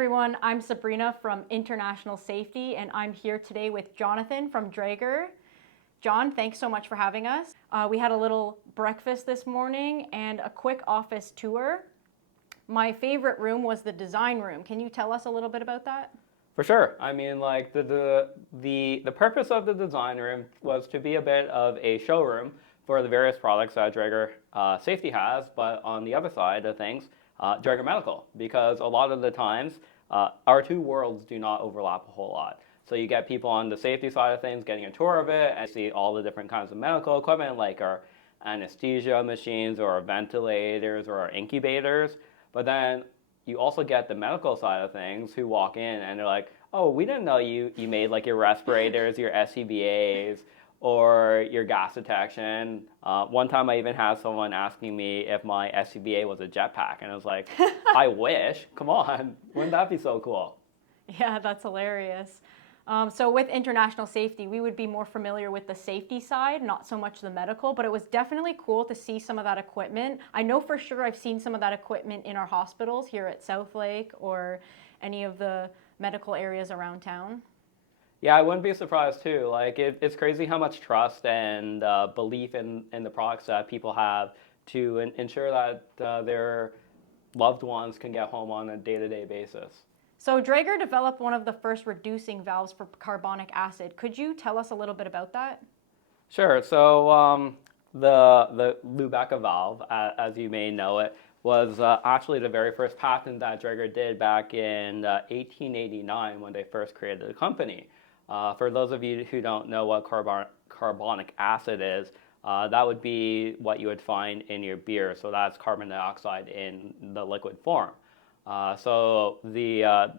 everyone, I'm Sabrina from International Safety, and I'm here today with Jonathan from Draeger. John, thanks so much for having us. We had a little breakfast this morning and a quick office tour. My favorite room was the design room. Can you tell us a little bit about that? For sure. I mean, like the purpose of the design room was to be a bit of a showroom for the various products that Draeger Safety has, but on the other side of things, Draeger Medical, because a lot of the times our two worlds do not overlap a whole lot. So you get people on the safety side of things getting a tour of it and see all the different kinds of medical equipment like our anesthesia machines or our ventilators or our incubators. But then you also get the medical side of things who walk in and they're like, oh, we didn't know you made like your respirators, your SCBAs, or your gas detection. One time I even had someone asking me if my SCBA was a jetpack, and I was like, I wish, come on, wouldn't that be so cool? Yeah, that's hilarious. So with international safety, we would be more familiar with the safety side, not so much the medical, but it was definitely cool to see some of that equipment. I know for sure I've seen some of that equipment in our hospitals here at South Lake or any of the medical areas around town. Yeah, I wouldn't be surprised too. Like it's crazy how much trust and belief in the products that people have to ensure that their loved ones can get home on a day-to-day basis. So Draeger developed one of the first reducing valves for carbonic acid. Could you tell us a little bit about that? Sure. So the Lubeca valve, as you may know it, was actually the very first patent that Draeger did back in 1889 when they first created the company. For those of you who don't know what carbonic acid is, that would be what you would find in your beer. So that's carbon dioxide in the liquid form. So the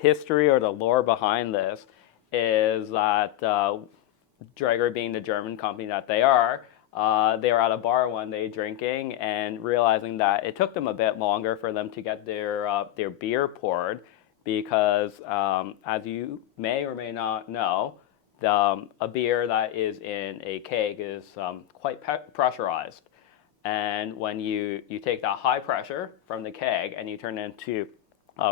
history or the lore behind this is that Draeger, being the German company that they were at a bar one day drinking and realizing that it took them a bit longer for them to get their beer poured because, as you may or may not know, a beer that is in a keg is quite pressurized. And when you take that high pressure from the keg and you turn it into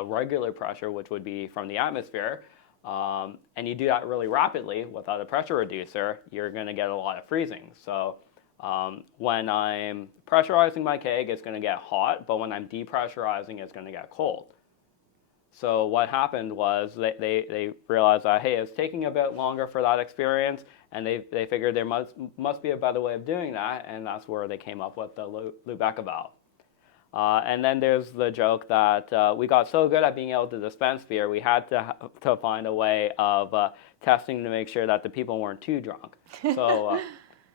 regular pressure, which would be from the atmosphere, and you do that really rapidly without a pressure reducer, you're going to get a lot of freezing. So when I'm pressurizing my keg, it's going to get hot, but when I'm depressurizing, it's going to get cold. So what happened was they realized that, hey, it's taking a bit longer for that experience, and they figured there must be a better way of doing that, and that's where they came up with the Lubeca valve. And then there's the joke that we got so good at being able to dispense beer, we had to find a way of testing to make sure that the people weren't too drunk. So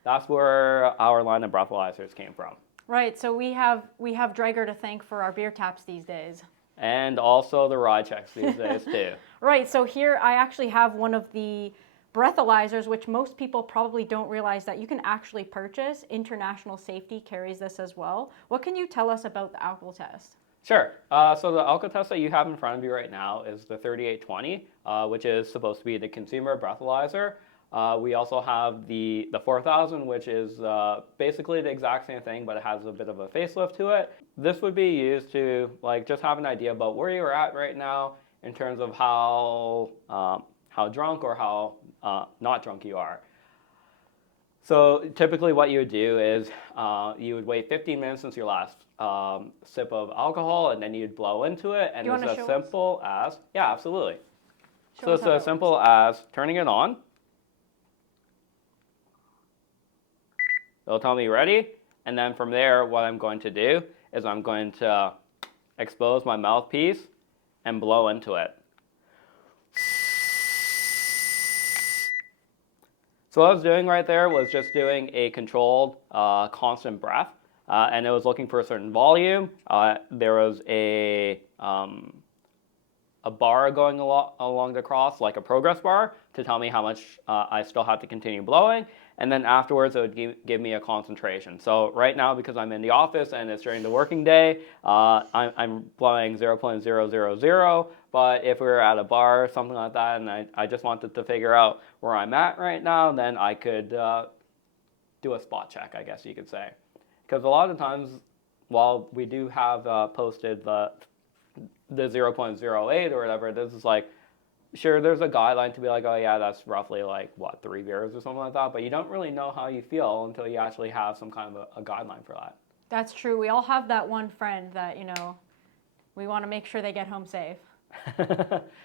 that's where our line of breathalyzers came from. Right, so we have Draeger to thank for our beer taps these days. And also the ride checks these days too. Right, so here I actually have one of the breathalyzers, which most people probably don't realize that you can actually purchase. International Safety carries this as well. What can you tell us about the alcohol test? Sure. So the alcohol test that you have in front of you right now is the 3820, which is supposed to be the consumer breathalyzer. We also have the 4000, which is basically the exact same thing, but it has a bit of a facelift to it. This would be used to just have an idea about where you're at right now in terms of how drunk or how not drunk you are. So typically what you would do is you would wait 15 minutes since your last sip of alcohol, and then you'd blow into it. And it's as simple as, yeah, absolutely. So it's as simple as turning it on. It'll tell me ready, and then from there, what I'm going to do is I'm going to expose my mouthpiece and blow into it. So what I was doing right there was just doing a controlled, constant breath, and it was looking for a certain volume. There was a bar going along the cross, like a progress bar, to tell me how much I still had to continue blowing. And then afterwards, it would give me a concentration. So right now, because I'm in the office and it's during the working day, I'm blowing 0.000. But if we were at a bar or something like that, and I just wanted to figure out where I'm at right now, then I could do a spot check, I guess you could say. Because a lot of times, while we do have posted the the 0.08 or whatever, this is like, sure, there's a guideline to be like, oh yeah, that's roughly like, what, 3 beers or something like that, but you don't really know how you feel until you actually have some kind of a guideline for that. That's true. We all have that one friend that, we want to make sure they get home safe.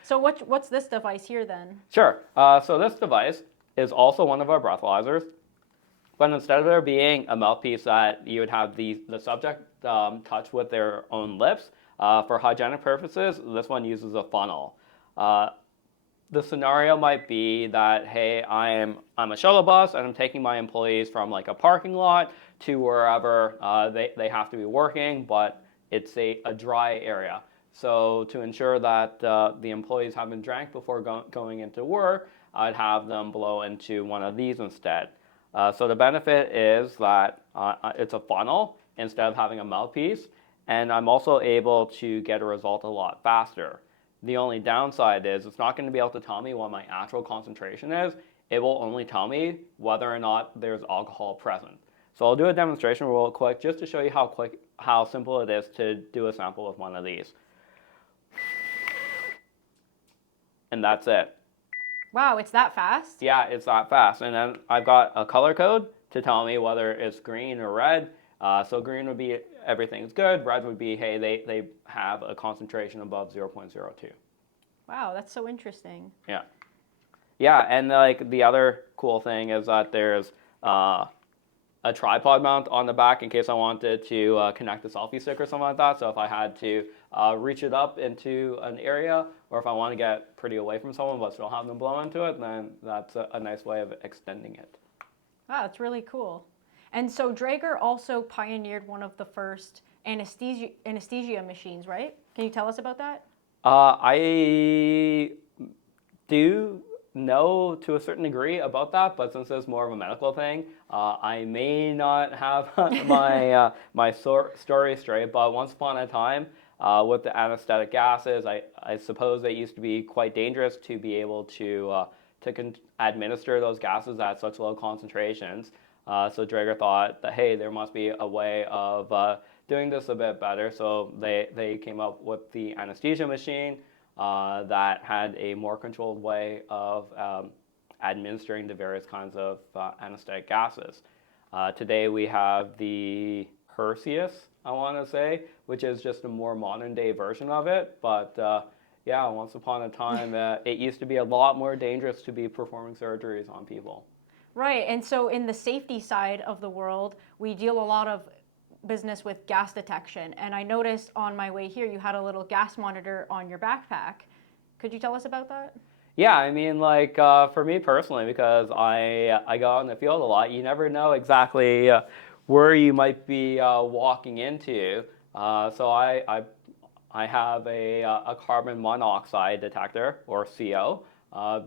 So what's this device here then? Sure. So this device is also one of our breathalyzers, but instead of there being a mouthpiece that you would have the subject touch with their own lips, for hygienic purposes, this one uses a funnel. The scenario might be that, hey, I'm a shuttle bus and I'm taking my employees from like a parking lot to wherever they have to be working, but it's a dry area. So to ensure that the employees haven't drank before going into work, I'd have them blow into one of these instead. So the benefit is that it's a funnel instead of having a mouthpiece, and I'm also able to get a result a lot faster. The only downside is it's not going to be able to tell me what my actual concentration is. It will only tell me whether or not there's alcohol present. So I'll do a demonstration real quick just to show you how simple it is to do a sample with one of these. And that's it. Wow, it's that fast? Yeah, it's that fast. And then I've got a color code to tell me whether it's green or red. So green would be everything's good. Red would be, hey, they have a concentration above 0.02. Wow, that's so interesting. Yeah. Yeah, and like the other cool thing is that there's a tripod mount on the back in case I wanted to connect a selfie stick or something like that. So if I had to reach it up into an area, or if I want to get pretty away from someone but still have them blow into it, then that's a nice way of extending it. Wow, that's really cool. And so Draeger also pioneered one of the first anesthesia machines, right? Can you tell us about that? I do know to a certain degree about that, but since it's more of a medical thing, I may not have my story straight. But once upon a time, with the anesthetic gases, I suppose they used to be quite dangerous to be able to administer those gases at such low concentrations. So Draeger thought that, hey, there must be a way of doing this a bit better. So they came up with the anesthesia machine that had a more controlled way of administering the various kinds of anesthetic gases. Today we have the Perseus, I want to say, which is just a more modern day version of it. But yeah, once upon a time, it used to be a lot more dangerous to be performing surgeries on people. Right, and so in the safety side of the world, we deal a lot of business with gas detection. And I noticed on my way here, you had a little gas monitor on your backpack. Could you tell us about that? Yeah, I mean, like for me personally, because I go out in the field a lot, you never know exactly where you might be walking into. So I have a carbon monoxide detector, or CO.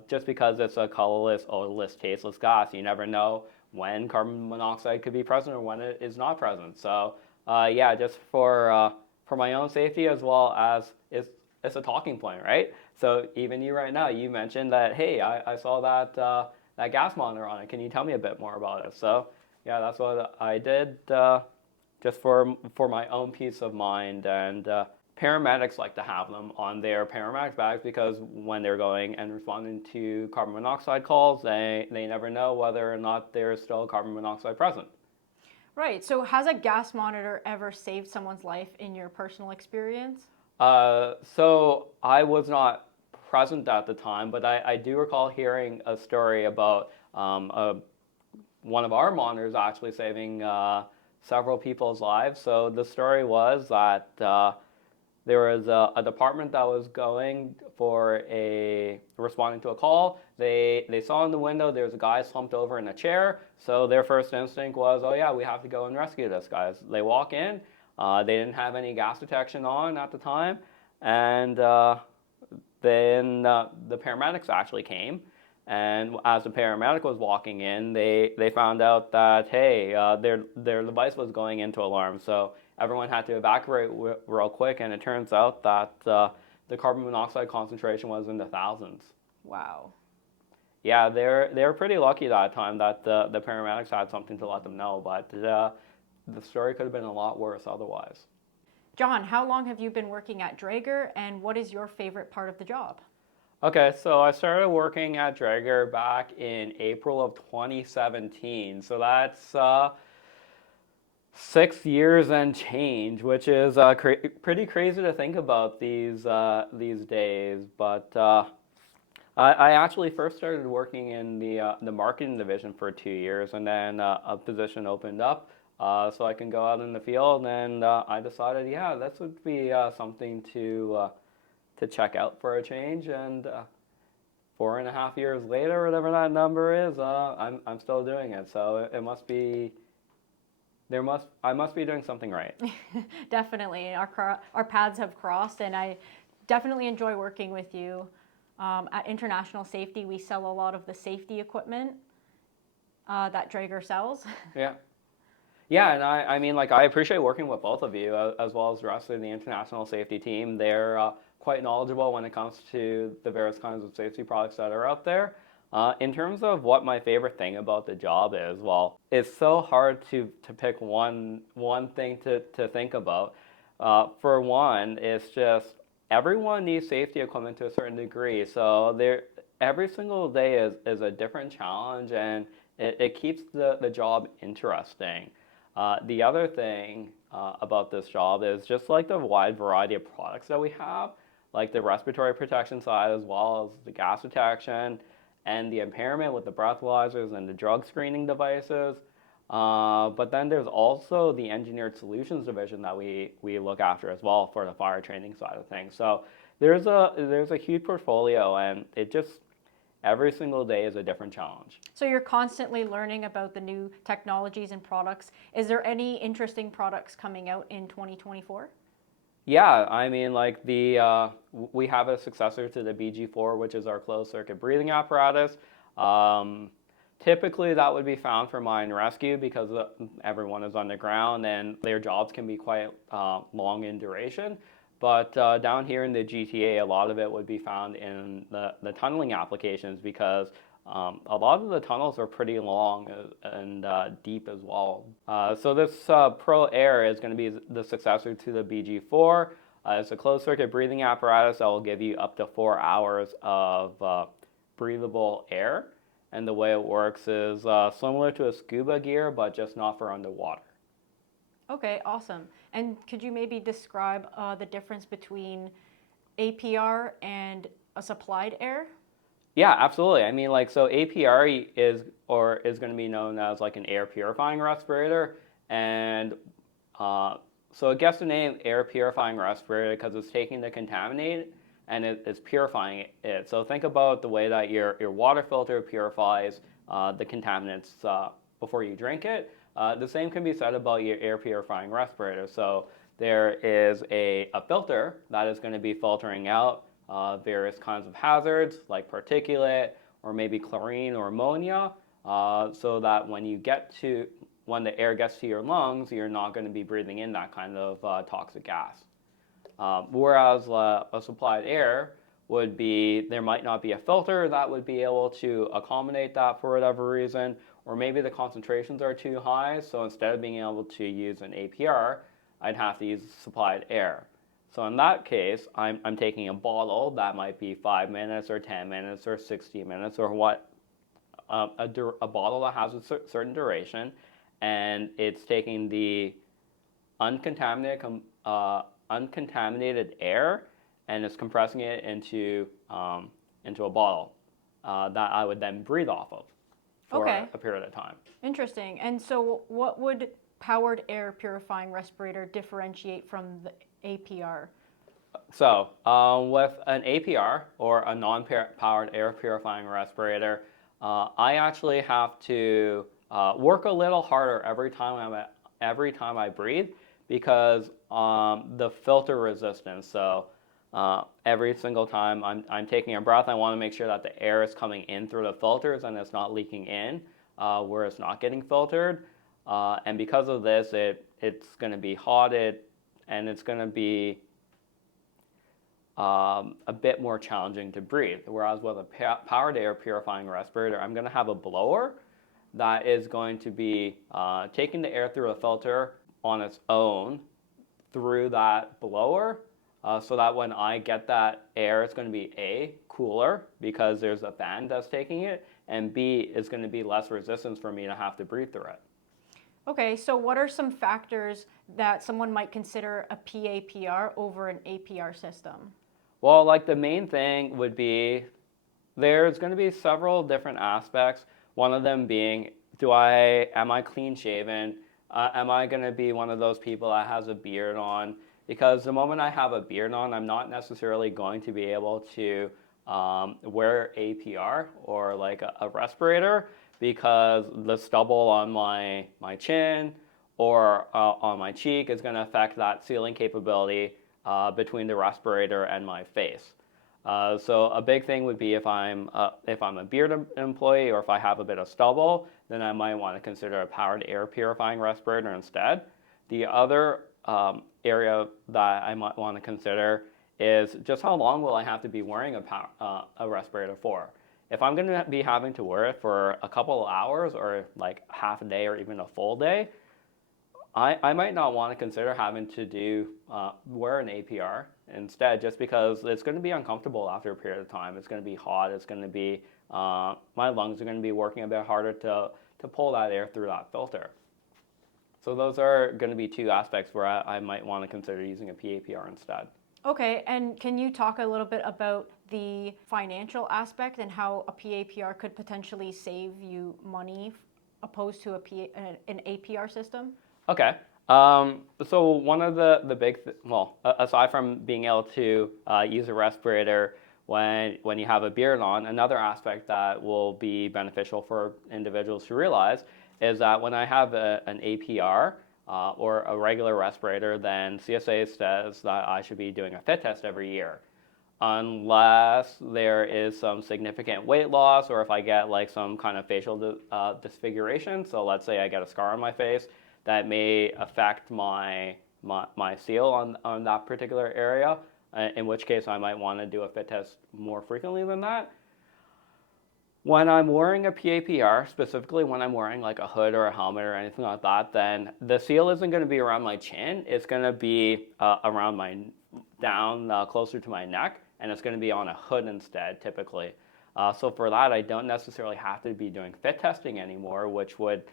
Just because it's a colorless, odorless, tasteless gas, you never know when carbon monoxide could be present or when it is not present. So yeah, just for my own safety as well as it's a talking point, right? So even you right now, you mentioned that, hey, I saw that gas monitor on it. Can you tell me a bit more about it? So yeah, that's what I did just for my own peace of mind. And paramedics like to have them on their paramedic bags because when they're going and responding to carbon monoxide calls, they never know whether or not there's still carbon monoxide present. Right, so has a gas monitor ever saved someone's life in your personal experience? So I was not present at the time, but I do recall hearing a story about one of our monitors actually saving several people's lives. So the story was that there was a department that was going for responding to a call. They saw in the window there was a guy slumped over in a chair. So their first instinct was, oh yeah, we have to go and rescue this guy. So they walk in. They didn't have any gas detection on at the time, and then the paramedics actually came. And as the paramedic was walking in, they found out that, hey, their device was going into alarm. So everyone had to evacuate real quick, and it turns out that the carbon monoxide concentration was in the thousands. Wow. Yeah, they were pretty lucky that time that the paramedics had something to let them know, but the story could have been a lot worse otherwise. John, how long have you been working at Draeger, and what is your favorite part of the job? Okay, so I started working at Draeger back in April of 2017. So that's 6 years and change, which is pretty crazy to think about these days. But I actually first started working in the marketing division for 2 years, and then a position opened up, so I can go out in the field. And I decided, yeah, this would be something to check out for a change. And 4.5 years later, whatever that number is, I'm still doing it. So it must be I must be doing something right. Definitely, our paths have crossed, and I definitely enjoy working with you. At International Safety, we sell a lot of the safety equipment that Draeger sells. Yeah. Yeah, and I mean, like, I appreciate working with both of you, as well as the rest of the international safety team. They're quite knowledgeable when it comes to the various kinds of safety products that are out there. In terms of what my favorite thing about the job is, well, it's so hard to pick one thing to think about. For one, it's just everyone needs safety equipment to a certain degree. So every single day is a different challenge, and it keeps the job interesting. The other thing about this job is just like the wide variety of products that we have, like the respiratory protection side as well as the gas detection and the impairment with the breathalyzers and the drug screening devices. But then there's also the engineered solutions division that we look after as well for the fire training side of things. So there's a huge portfolio, and it just every single day is a different challenge. So you're constantly learning about the new technologies and products. Is there any interesting products coming out in 2024? Yeah, I mean, like we have a successor to the BG4, which is our closed circuit breathing apparatus. Typically, that would be found for mine rescue because everyone is underground and their jobs can be quite long in duration. But down here in the GTA, a lot of it would be found in the tunneling applications because a lot of the tunnels are pretty long and deep as well. So this Pro Air is going to be the successor to the BG4. It's a closed circuit breathing apparatus that will give you up to 4 hours of breathable air. And the way it works is similar to a scuba gear, but just not for underwater. Okay, awesome. And could you maybe describe the difference between APR and a supplied air? Yeah, absolutely. I mean, like, so APR is going to be known as like an air purifying respirator, and so it gets the name air purifying respirator because it's taking the contaminant and it's purifying it. So think about the way that your water filter purifies the contaminants before you drink it. The same can be said about your air purifying respirator. So there is a filter that is going to be filtering out various kinds of hazards like particulate or maybe chlorine or ammonia, so that when the air gets to your lungs, you're not going to be breathing in that kind of toxic gas. Whereas a supplied air would be, there might not be a filter that would be able to accommodate that for whatever reason, or maybe the concentrations are too high, so instead of being able to use an APR, I'd have to use supplied air. So in that case, I'm taking a bottle that might be 5 minutes or 10 minutes or 60 minutes or what, a bottle that has a certain duration, and it's taking the uncontaminated air and it's compressing it into a bottle that I would then breathe off of for a period of time. Interesting. And so what would powered air purifying respirator differentiate from the APR? So with an APR or a non-powered air purifying respirator, I actually have to work a little harder every time I breathe because the filter resistance. So every single time I'm taking a breath, I want to make sure that the air is coming in through the filters and it's not leaking in where it's not getting filtered. And because of this, it's going to be hot and it's going to be a bit more challenging to breathe. Whereas with a powered air purifying respirator, I'm going to have a blower that is going to be taking the air through a filter on its own through that blower, so that when I get that air, it's going to be A, cooler because there's a fan that's taking it, and B, it's going to be less resistance for me to have to breathe through it. Okay, so what are some factors that someone might consider a PAPR over an APR system? Well, like the main thing would be there's going to be several different aspects. One of them being, am I clean shaven? Am I going to be one of those people that has a beard on? Because the moment I have a beard on, I'm not necessarily going to be able to wear APR or like a respirator, because the stubble on my chin or on my cheek is going to affect that sealing capability between the respirator and my face. So a big thing would be if I'm a beard employee, or if I have a bit of stubble, then I might want to consider a powered air purifying respirator instead. The other area that I might want to consider is just how long will I have to be wearing a respirator for. If I'm going to be having to wear it for a couple of hours, or like half a day, or even a full day, I might not want to consider having to wear an APR instead, just because it's going to be uncomfortable after a period of time. It's going to be hot. It's going to be, my lungs are going to be working a bit harder to pull that air through that filter. So those are going to be two aspects where I might want to consider using a PAPR instead. Okay, and can you talk a little bit about the financial aspect and how a PAPR could potentially save you money opposed to an APR system? Okay. So one of the big, aside from being able to use a respirator when you have a beard on, another aspect that will be beneficial for individuals to realize is that when I have an APR or a regular respirator, then CSA says that I should be doing a fit test every year, unless there is some significant weight loss, or if I get like some kind of facial disfiguration. So let's say I get a scar on my face that may affect my seal on that particular area, in which case I might want to do a fit test more frequently than that. When I'm wearing a PAPR, specifically when I'm wearing like a hood or a helmet or anything like that, then the seal isn't going to be around my chin. It's going to be around closer to my neck, and it's going to be on a hood instead, typically. So for that, I don't necessarily have to be doing fit testing anymore, which would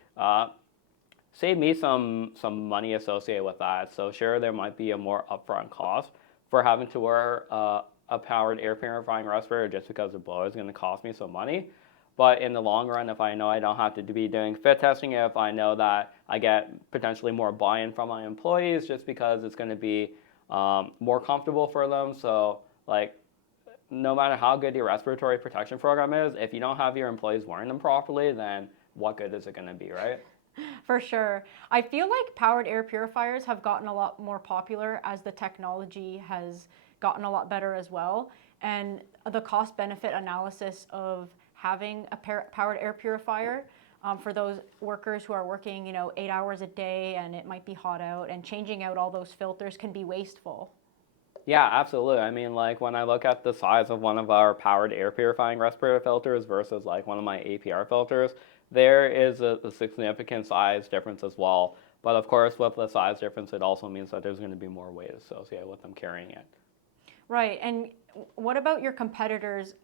save me some money associated with that. So sure, there might be a more upfront cost for having to wear a powered air purifying respirator, just because the blower is going to cost me some money. But in the long run, if I know I don't have to be doing fit testing, if I know that I get potentially more buy-in from my employees, just because it's going to be more comfortable for them. So like, no matter how good your respiratory protection program is, if you don't have your employees wearing them properly, then what good is it going to be, right? For sure. I feel like powered air purifiers have gotten a lot more popular as the technology has gotten a lot better as well. And the cost benefit analysis of having a powered air purifier for those workers who are working, 8 hours a day, and it might be hot out, and changing out all those filters can be wasteful. Yeah, absolutely. I mean, like when I look at the size of one of our powered air purifying respirator filters versus like one of my APR filters, there is a significant size difference as well. But of course, with the size difference, it also means that there's going to be more weight associated with them carrying it. Right. And what about your competitors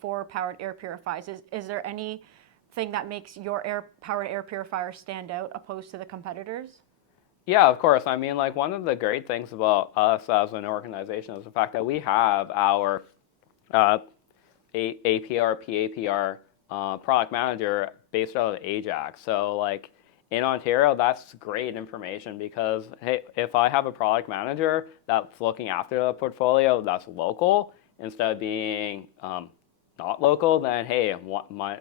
for powered air purifiers? Is there anything that makes your powered air purifier stand out opposed to the competitors? Yeah, of course. I mean, like one of the great things about us as an organization is the fact that we have our APR, PAPR product manager based out of Ajax. So like in Ontario, that's great information, because hey, if I have a product manager that's looking after the portfolio that's local instead of being not local, then hey,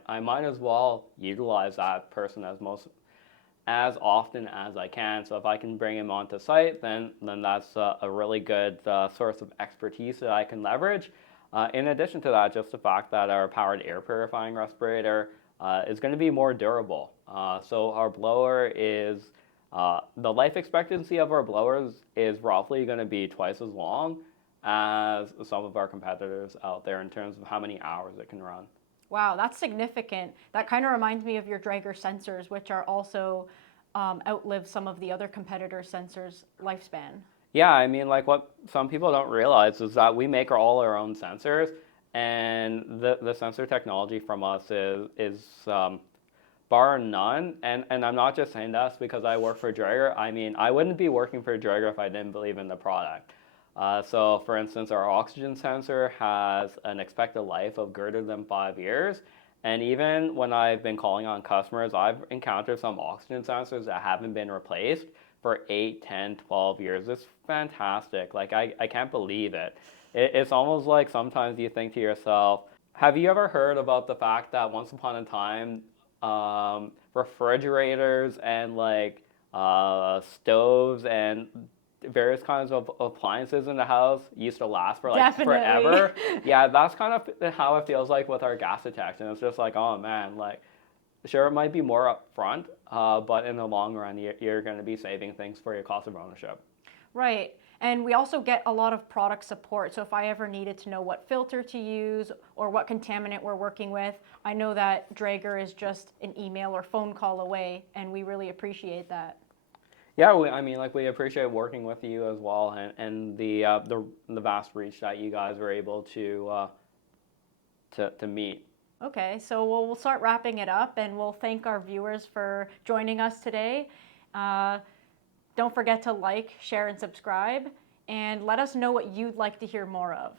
I might as well utilize that person as often as I can. So if I can bring him onto site, then that's a really good source of expertise that I can leverage. In addition to that, just the fact that our powered air purifying respirator is going to be more durable. So our blower is, the life expectancy of our blowers is roughly going to be twice as long as some of our competitors out there in terms of how many hours it can run. Wow, that's significant. That kind of reminds me of your Draeger sensors, which are also outlive some of the other competitor sensors' lifespan. Yeah, I mean, like what some people don't realize is that we make all our own sensors, and the sensor technology from us is bar none. And I'm not just saying this because I work for Draeger. I mean, I wouldn't be working for Draeger if I didn't believe in the product. So, for instance, our oxygen sensor has an expected life of greater than 5 years. And even when I've been calling on customers, I've encountered some oxygen sensors that haven't been replaced for 8, 10, 12 years. It's fantastic. Like, I can't believe it. It's almost like sometimes you think to yourself, have you ever heard about the fact that once upon a time, refrigerators and like stoves and various kinds of appliances in the house used to last for like Definitely. forever? Yeah, that's kind of how it feels like with our gas detection. It's just like, oh man, like sure, it might be more upfront, but in the long run, you're going to be saving things for your cost of ownership. Right. And we also get a lot of product support. So if I ever needed to know what filter to use or what contaminant we're working with, I know that Draeger is just an email or phone call away, and we really appreciate that. Yeah, I mean, like we appreciate working with you as well, and the vast reach that you guys were able to meet. Okay, so we'll start wrapping it up, and we'll thank our viewers for joining us today. Uh, don't forget to like, share, and subscribe, and let us know what you'd like to hear more of.